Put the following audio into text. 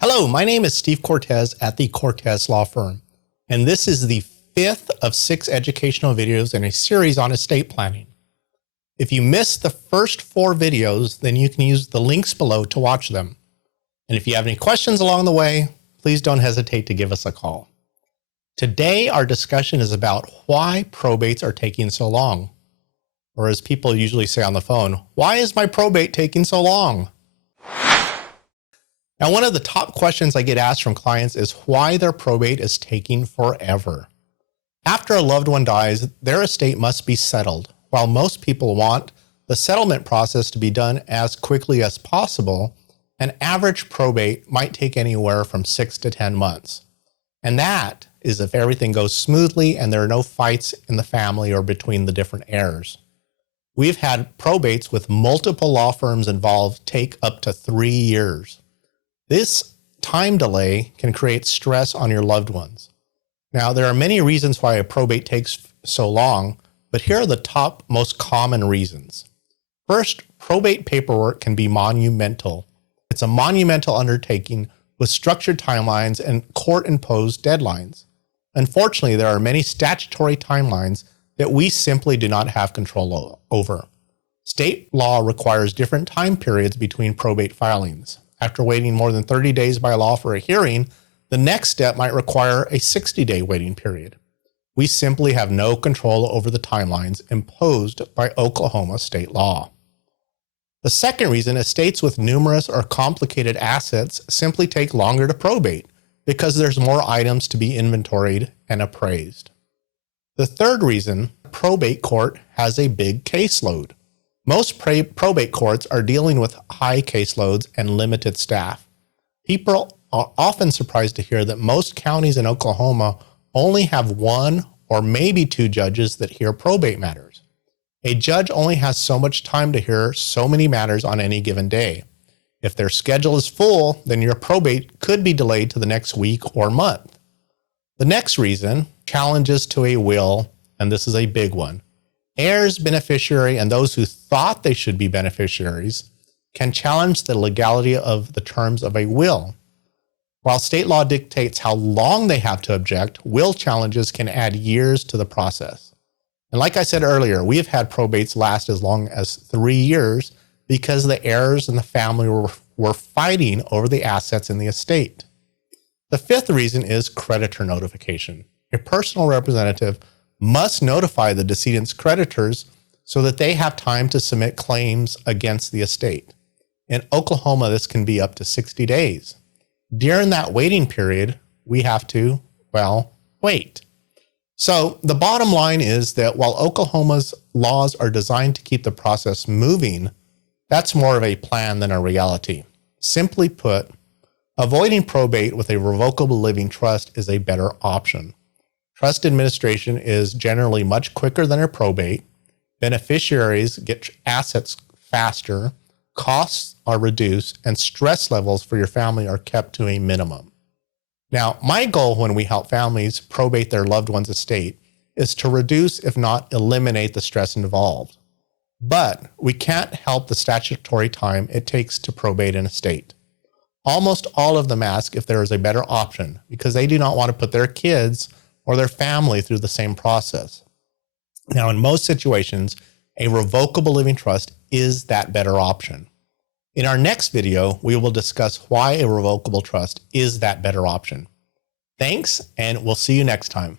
Hello, my name is Steve Cortes at the Cortes Law Firm, and this is the fifth of 6 educational videos in a series on estate planning. If you missed the first 4 videos, then you can use the links below to watch them. And if you have any questions along the way, please don't hesitate to give us a call. Today, our discussion is about why probates are taking so long. Or as people usually say on the phone, why is my probate taking so long? Now, one of the top questions I get asked from clients is why their probate is taking forever. After a loved one dies, their estate must be settled. While most people want the settlement process to be done as quickly as possible, an average probate might take anywhere from 6 to 10 months. And that is if everything goes smoothly and there are no fights in the family or between the different heirs. We've had probates with multiple law firms involved take up to 3 years. This time delay can create stress on your loved ones. Now, there are many reasons why a probate takes so long, but here are the top most common reasons. First, probate paperwork can be monumental. It's a monumental undertaking with structured timelines and court-imposed deadlines. Unfortunately, there are many statutory timelines that we simply do not have control over. State law requires different time periods between probate filings. After waiting more than 30 days by law for a hearing, the next step might require a 60-day waiting period. We simply have no control over the timelines imposed by Oklahoma state law. The second reason, estates with numerous or complicated assets simply take longer to probate because there's more items to be inventoried and appraised. The third reason, probate court has a big caseload. Most probate courts are dealing with high caseloads and limited staff. People are often surprised to hear that most counties in Oklahoma only have 1 or maybe 2 judges that hear probate matters. A judge only has so much time to hear so many matters on any given day. If their schedule is full, then your probate could be delayed to the next week or month. The next reason, challenges to a will, and this is a big one. Heirs, beneficiary, and those who thought they should be beneficiaries can challenge the legality of the terms of a will. While state law dictates how long they have to object, will challenges can add years to the process. And like I said earlier, we have had probates last as long as 3 years because the heirs and the family were fighting over the assets in the estate. The fifth reason is creditor notification. A personal representative must notify the decedent's creditors so that they have time to submit claims against the estate. In Oklahoma, this can be up to 60 days. During that waiting period, we have to, wait. So the bottom line is that while Oklahoma's laws are designed to keep the process moving, that's more of a plan than a reality. Simply put, avoiding probate with a revocable living trust is a better option. Trust administration is generally much quicker than a probate. Beneficiaries get assets faster, costs are reduced, and stress levels for your family are kept to a minimum. Now, my goal when we help families probate their loved one's estate is to reduce, if not eliminate, the stress involved. But we can't help the statutory time it takes to probate an estate. Almost all of them ask if there is a better option because they do not want to put their kids or their family through the same process. Now, in most situations, a revocable living trust is that better option. In our next video, we will discuss why a revocable trust is that better option. Thanks, and we'll see you next time.